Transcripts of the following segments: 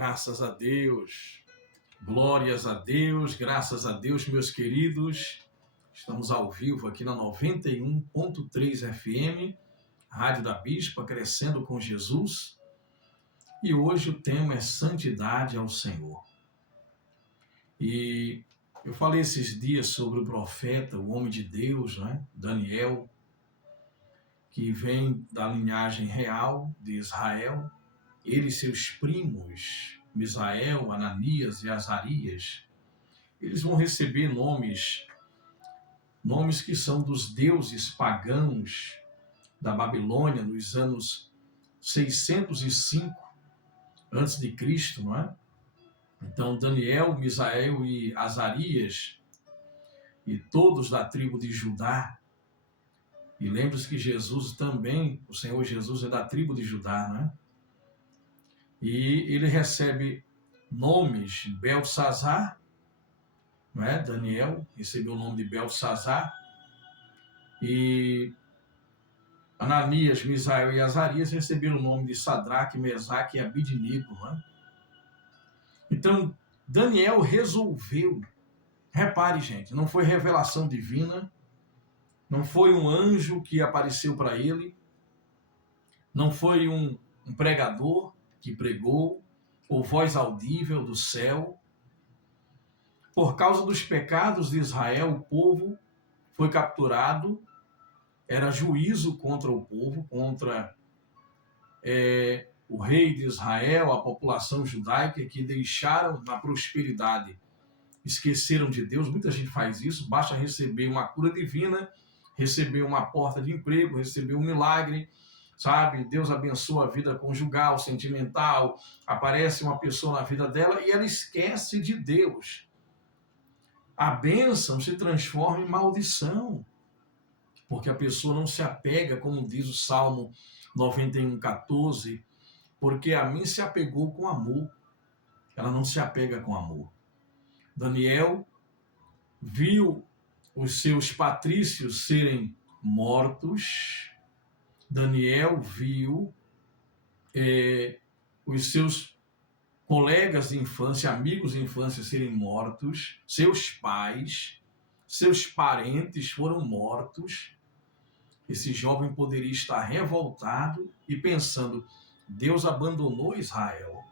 Graças a Deus, glórias a Deus, graças a Deus, meus queridos. Estamos ao vivo aqui na 91.3 FM, Rádio da Bispa, Crescendo com Jesus. E hoje o tema é Santidade ao Senhor. E eu falei esses dias sobre o profeta, o homem de Deus, né? Daniel, que vem da linhagem real de Israel. Ele e seus primos, Misael, Ananias e Azarias, eles vão receber nomes que são dos deuses pagãos da Babilônia nos anos 605 a.C., não é? Então, Daniel, Misael e Azarias, e todos da tribo de Judá, e lembre-se que Jesus também, o Senhor Jesus é da tribo de Judá, não é? E ele recebe nomes, Beltsazar, não é? Daniel recebeu o nome de Beltsazar, e Ananias, Misael e Azarias receberam o nome de Sadraque, Mesaque e Abidnego, não é? Então, Daniel resolveu, repare, gente, não foi revelação divina, não foi um anjo que apareceu para ele, não foi um pregador que pregou, ou voz audível do céu. Por causa dos pecados de Israel, o povo foi capturado, era juízo contra o povo, contra o rei de Israel, a população judaica, que deixaram na prosperidade, esqueceram de Deus. Muita gente faz isso, basta receber uma cura divina, receber uma porta de emprego, receber um milagre, sabe? Deus abençoa a vida conjugal, sentimental, aparece uma pessoa na vida dela e ela esquece de Deus. A bênção se transforma em maldição, porque a pessoa não se apega, como diz o Salmo 91:14, porque a mim se apegou com amor. Ela não se apega com amor. Daniel viu os seus patrícios serem mortos. Daniel viu os seus colegas de infância, amigos de infância serem mortos, seus pais, seus parentes foram mortos. Esse jovem poderia estar revoltado e pensando, Deus abandonou Israel.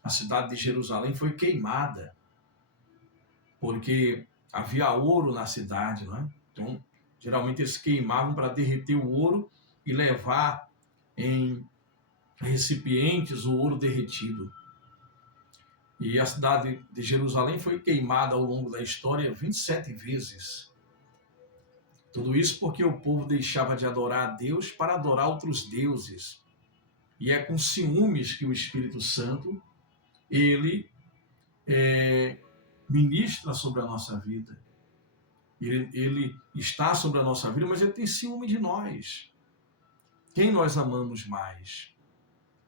A cidade de Jerusalém foi queimada, porque havia ouro na cidade, não é? Então, geralmente eles queimavam para derreter o ouro e levar em recipientes o ouro derretido. E a cidade de Jerusalém foi queimada ao longo da história 27 vezes. Tudo isso porque o povo deixava de adorar a Deus para adorar outros deuses. E é com ciúmes que o Espírito Santo, ele ministra sobre a nossa vida. Ele está sobre a nossa vida, mas ele tem ciúme de nós. Quem nós amamos mais?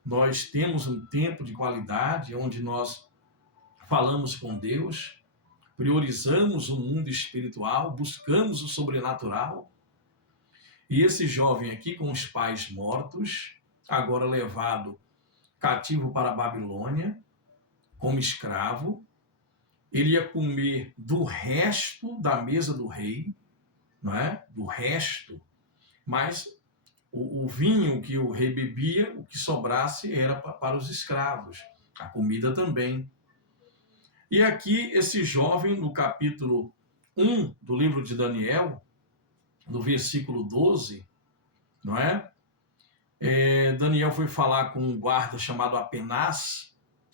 Nós temos um tempo de qualidade onde nós falamos com Deus, priorizamos o mundo espiritual, buscamos o sobrenatural. E esse jovem aqui, com os pais mortos, agora levado cativo para a Babilônia, como escravo, ele ia comer do resto da mesa do rei, não é? Do resto, mas o vinho que o rei bebia, o que sobrasse era para os escravos, a comida também. E aqui esse jovem, no capítulo 1 do livro de Daniel, no versículo 12, não é? Daniel foi falar com um guarda chamado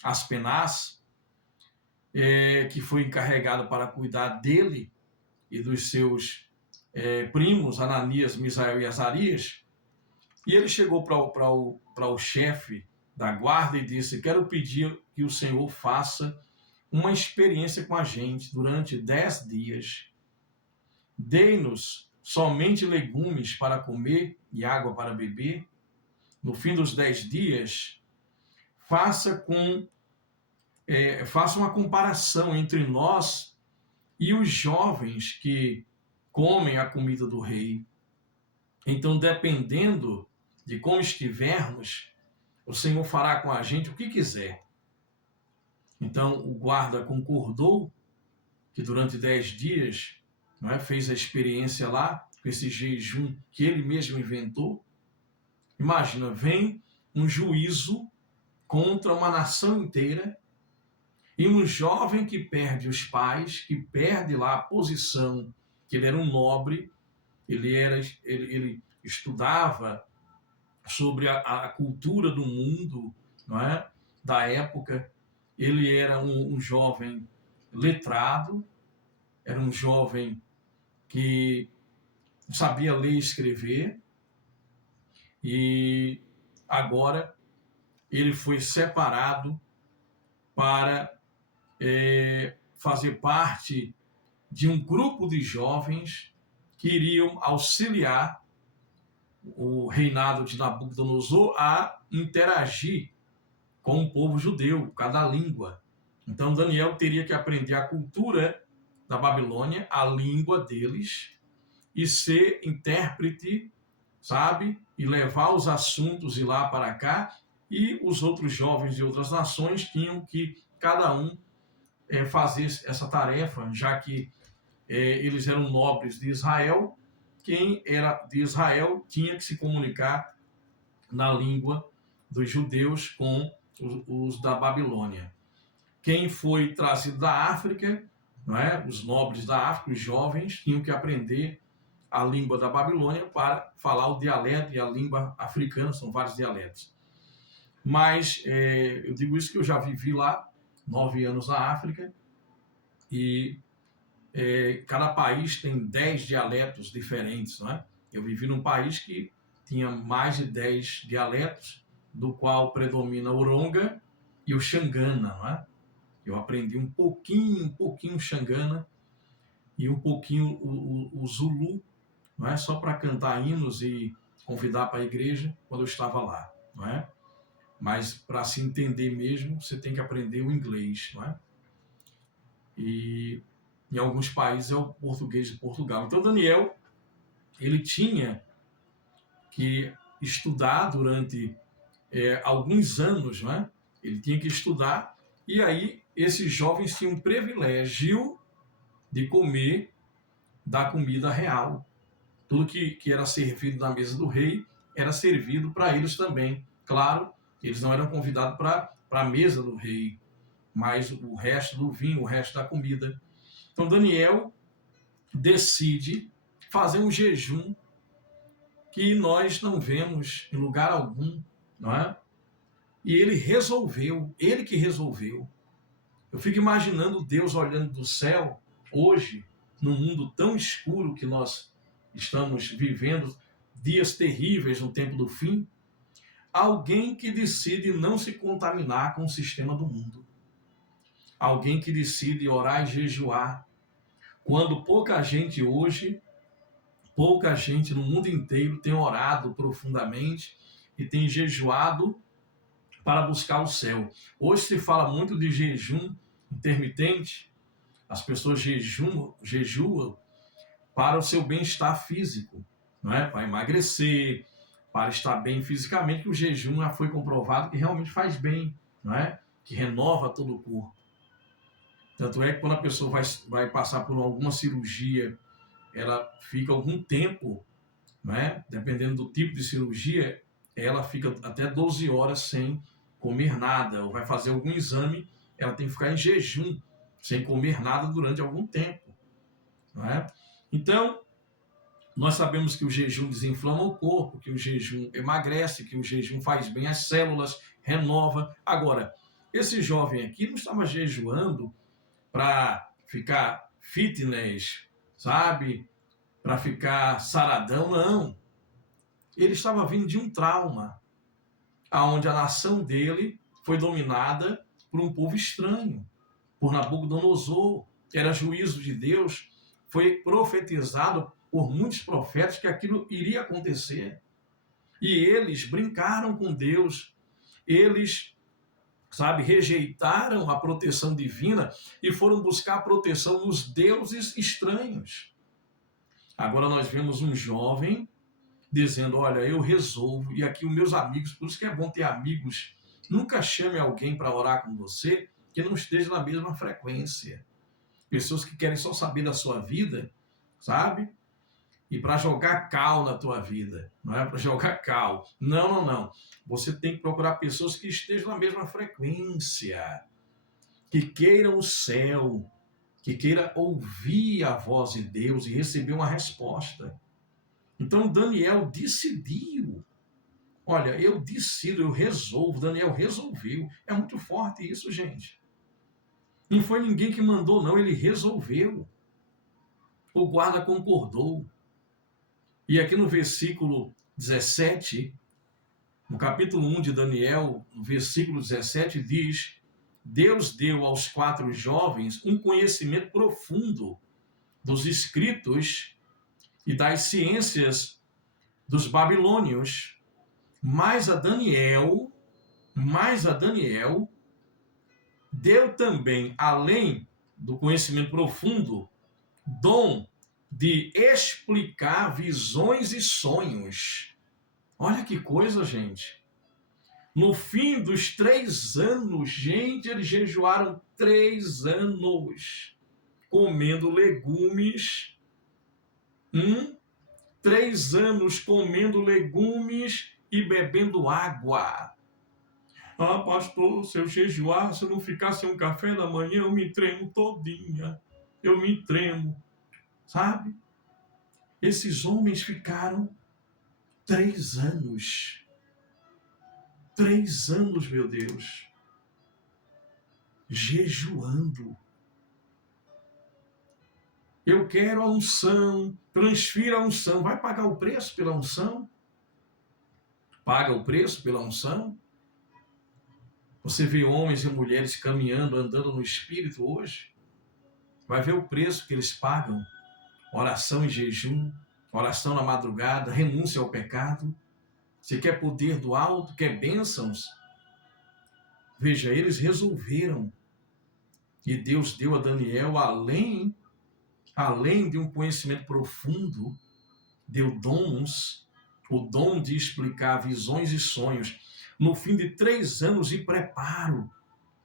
Aspenaz, que foi encarregado para cuidar dele e dos seus primos, Ananias, Misael e Azarias. E ele chegou para o chefe da guarda e disse, quero pedir que o Senhor faça uma experiência com a gente durante 10 dias. Dê-nos somente legumes para comer e água para beber. No fim dos 10 dias, faça uma comparação entre nós e os jovens que comem a comida do rei. Então, dependendo de como estivermos, o Senhor fará com a gente o que quiser. Então o guarda concordou que durante 10 dias, não é, fez a experiência lá, com esse jejum que ele mesmo inventou. Imagina, vem um juízo contra uma nação inteira e um jovem que perde os pais, que perde lá a posição, que ele era um nobre, ele estudava sobre a cultura do mundo, não é? Da época. Ele era um jovem letrado, era um jovem que sabia ler e escrever, e agora ele foi separado para fazer parte de um grupo de jovens que iriam auxiliar o reinado de Nabucodonosor a interagir com o povo judeu, cada língua. Então Daniel teria que aprender a cultura da Babilônia, a língua deles, e ser intérprete, sabe? E levar os assuntos de lá para cá, e os outros jovens de outras nações tinham que, cada um, fazer essa tarefa, já que eles eram nobres de Israel. Quem era de Israel tinha que se comunicar na língua dos judeus com os da Babilônia. Quem foi trazido da África, não é? Os nobres da África, os jovens, tinham que aprender a língua da Babilônia para falar o dialeto e a língua africana, são vários dialetos. Mas eu digo isso que eu já vivi lá 9 anos na África, e cada país tem 10 dialetos diferentes, não é? Eu vivi num país que tinha mais de 10 dialetos, do qual predomina o Ronga e o Xangana, não é? Eu aprendi um pouquinho Xangana e um pouquinho o Zulu, não é? Só para cantar hinos e convidar para a igreja quando eu estava lá, não é? Mas para se entender mesmo, você tem que aprender o inglês, não é? E em alguns países é o português de Portugal. Então Daniel, ele tinha que estudar durante alguns anos, não é? Ele tinha que estudar, e aí esses jovens tinham o privilégio de comer da comida real. Tudo que era servido na mesa do rei era servido para eles também. Claro, eles não eram convidados para a mesa do rei, mas o resto do vinho, o resto da comida. Então Daniel decide fazer um jejum que nós não vemos em lugar algum, não é? E ele que resolveu. Eu fico imaginando Deus olhando do céu hoje, num mundo tão escuro que nós estamos vivendo, dias terríveis no tempo do fim, alguém que decide não se contaminar com o sistema do mundo. Alguém que decide orar e jejuar. Quando pouca gente no mundo inteiro tem orado profundamente e tem jejuado para buscar o céu. Hoje se fala muito de jejum intermitente. As pessoas jejuam para o seu bem-estar físico, não é? Para emagrecer, para estar bem fisicamente, que o jejum já foi comprovado que realmente faz bem, não é? Que renova todo o corpo. Tanto é que quando a pessoa vai passar por alguma cirurgia, ela fica algum tempo, né? Dependendo do tipo de cirurgia, ela fica até 12 horas sem comer nada, ou vai fazer algum exame, ela tem que ficar em jejum, sem comer nada durante algum tempo, não é? Então, nós sabemos que o jejum desinflama o corpo, que o jejum emagrece, que o jejum faz bem às células, renova. Agora, esse jovem aqui não estava jejuando para ficar fitness, sabe? Para ficar saradão, não. Ele estava vindo de um trauma, onde a nação dele foi dominada por um povo estranho, por Nabucodonosor, que era juízo de Deus. Foi profetizado por muitos profetas que aquilo iria acontecer. E eles brincaram com Deus, eles, sabe, rejeitaram a proteção divina e foram buscar proteção nos deuses estranhos. Agora nós vemos um jovem dizendo, olha, eu resolvo, e aqui os meus amigos, por isso que é bom ter amigos, nunca chame alguém para orar com você que não estejam na mesma frequência. Pessoas que querem só saber da sua vida, sabe? E para jogar cal na tua vida. Não é para jogar cal. Não, não, não. Você tem que procurar pessoas que estejam na mesma frequência, que queiram o céu, que queira ouvir a voz de Deus e receber uma resposta. Então Daniel decidiu. Olha, eu decido, eu resolvo. Daniel resolveu. É muito forte isso, gente. Não foi ninguém que mandou, não. Ele resolveu. O guarda concordou. E aqui no versículo 17, no capítulo 1 de Daniel, no versículo 17, diz: Deus deu aos 4 jovens um conhecimento profundo dos escritos e das ciências dos babilônios, mas a Daniel deu também, além do conhecimento profundo, dom de explicar visões e sonhos. Olha que coisa, gente. No fim dos 3 anos, gente, eles jejuaram 3 anos, comendo legumes. 3 anos comendo legumes e bebendo água. Ah, pastor, se eu jejuar, se eu não ficar sem um café da manhã, eu me tremo todinha. Eu me tremo, sabe? Esses homens ficaram 3 anos. 3 anos, meu Deus. Jejuando. Eu quero a unção, transfira a unção. Vai pagar o preço pela unção? Paga o preço pela unção? Você vê homens e mulheres caminhando, andando no Espírito hoje? Vai ver o preço que eles pagam. Oração e jejum, oração na madrugada, renúncia ao pecado. Você quer poder do alto, quer bênçãos? Veja, eles resolveram. E Deus deu a Daniel, além de um conhecimento profundo, deu dons, o dom de explicar visões e sonhos. No fim de 3 anos de preparo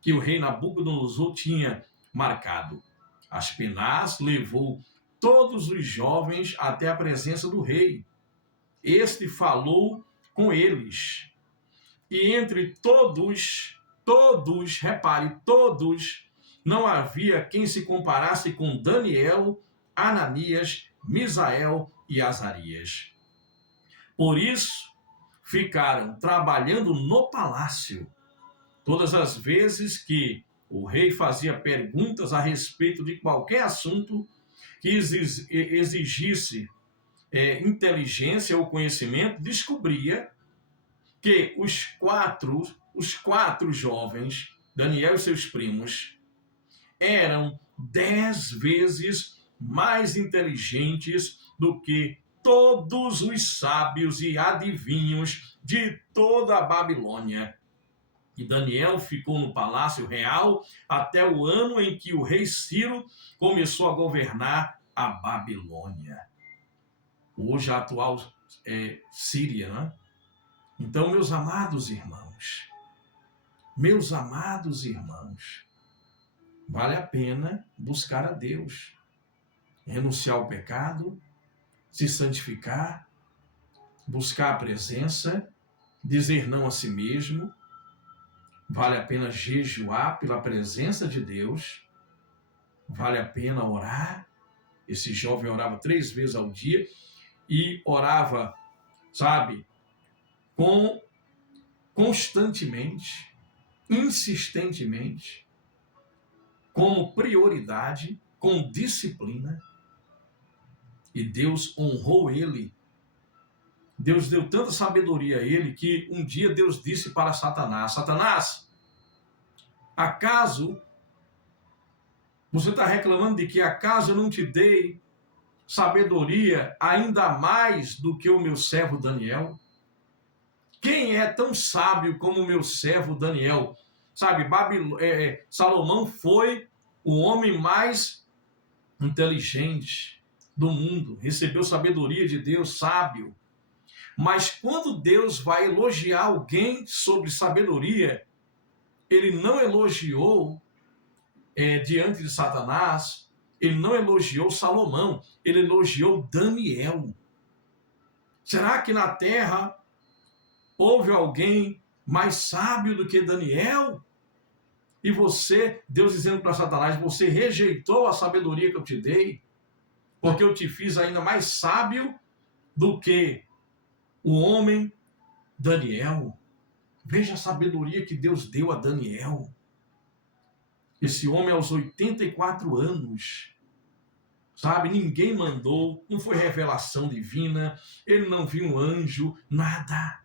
que o rei Nabucodonosor tinha marcado, Aspenaz levou todos os jovens até a presença do rei. Este falou com eles. E entre todos, repare, todos, não havia quem se comparasse com Daniel, Ananias, Misael e Azarias. Por isso, ficaram trabalhando no palácio. Todas as vezes que o rei fazia perguntas a respeito de qualquer assunto que exigisse inteligência ou conhecimento, descobria que os quatro jovens, Daniel e seus primos, eram 10 vezes mais inteligentes do que todos os sábios e adivinhos de toda a Babilônia. E Daniel ficou no palácio real até o ano em que o rei Ciro começou a governar a Babilônia. Hoje a atual Síria, né? Então, meus amados irmãos, vale a pena buscar a Deus, renunciar ao pecado, se santificar, buscar a presença, dizer não a si mesmo. Vale a pena jejuar pela presença de Deus, vale a pena orar. Esse jovem orava 3 vezes ao dia e orava, sabe, constantemente, insistentemente, como prioridade, com disciplina. E Deus honrou ele. Deus deu tanta sabedoria a ele que um dia Deus disse para Satanás: Satanás, acaso você está reclamando de que acaso eu não te dei sabedoria ainda mais do que o meu servo Daniel? Quem é tão sábio como o meu servo Daniel? Sabe, Salomão foi o homem mais inteligente do mundo, recebeu sabedoria de Deus, sábio. Mas quando Deus vai elogiar alguém sobre sabedoria, ele não elogiou diante de Satanás, ele não elogiou Salomão, ele elogiou Daniel. Será que na terra houve alguém mais sábio do que Daniel? E você, Deus dizendo para Satanás, você rejeitou a sabedoria que eu te dei, porque eu te fiz ainda mais sábio do que o homem Daniel. Veja a sabedoria que Deus deu a Daniel. Esse homem aos 84 anos, sabe, ninguém mandou, não foi revelação divina, ele não viu um anjo, nada.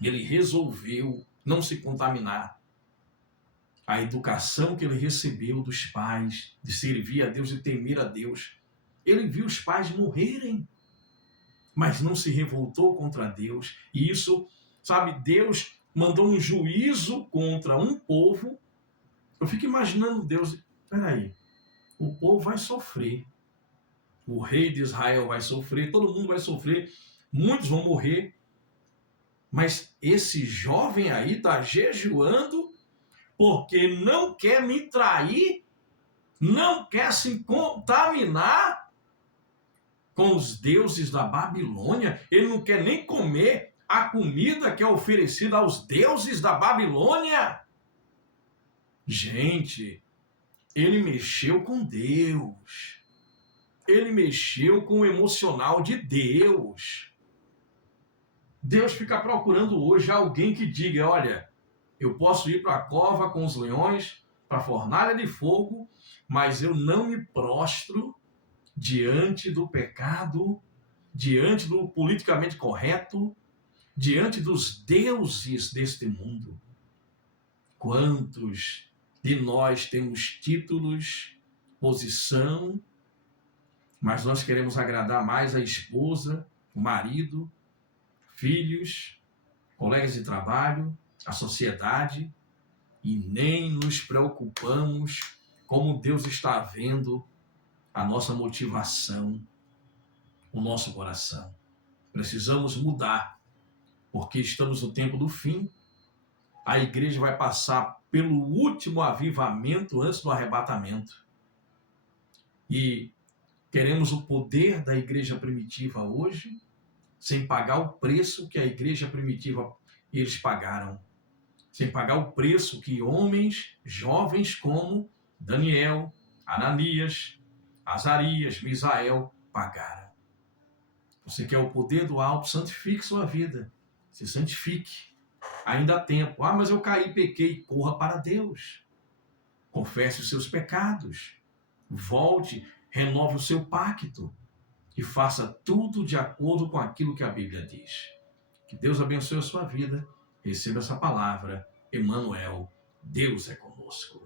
Ele resolveu não se contaminar. A educação que ele recebeu dos pais, de servir a Deus e temer a Deus. Ele viu os pais morrerem, mas não se revoltou contra Deus. E isso, sabe, Deus mandou um juízo contra um povo. Eu fico imaginando Deus, peraí, o povo vai sofrer. O rei de Israel vai sofrer, todo mundo vai sofrer, muitos vão morrer. Mas esse jovem aí está jejuando porque não quer me trair, não quer se contaminar com os deuses da Babilônia. Ele não quer nem comer a comida que é oferecida aos deuses da Babilônia. Gente, ele mexeu com Deus. Ele mexeu com o emocional de Deus. Deus fica procurando hoje alguém que diga, olha, eu posso ir para a cova com os leões, para a fornalha de fogo, mas eu não me prostro diante do pecado, diante do politicamente correto, diante dos deuses deste mundo. Quantos de nós temos títulos, posição, mas nós queremos agradar mais a esposa, o marido, filhos, colegas de trabalho, a sociedade, e nem nos preocupamos como Deus está vendo a nossa motivação, o nosso coração. Precisamos mudar, porque estamos no tempo do fim. A igreja vai passar pelo último avivamento antes do arrebatamento. E queremos o poder da igreja primitiva hoje, sem pagar o preço que a igreja primitiva eles pagaram. Sem pagar o preço que homens jovens como Daniel, Ananias, Azarias, Misael pagaram. Você quer o poder do alto, santifique sua vida. Se santifique. Ainda há tempo. Ah, mas eu caí, pequei. Corra para Deus. Confesse os seus pecados. Volte, renove o seu pacto. E faça tudo de acordo com aquilo que a Bíblia diz. Que Deus abençoe a sua vida. Receba essa palavra. Emanuel, Deus é conosco.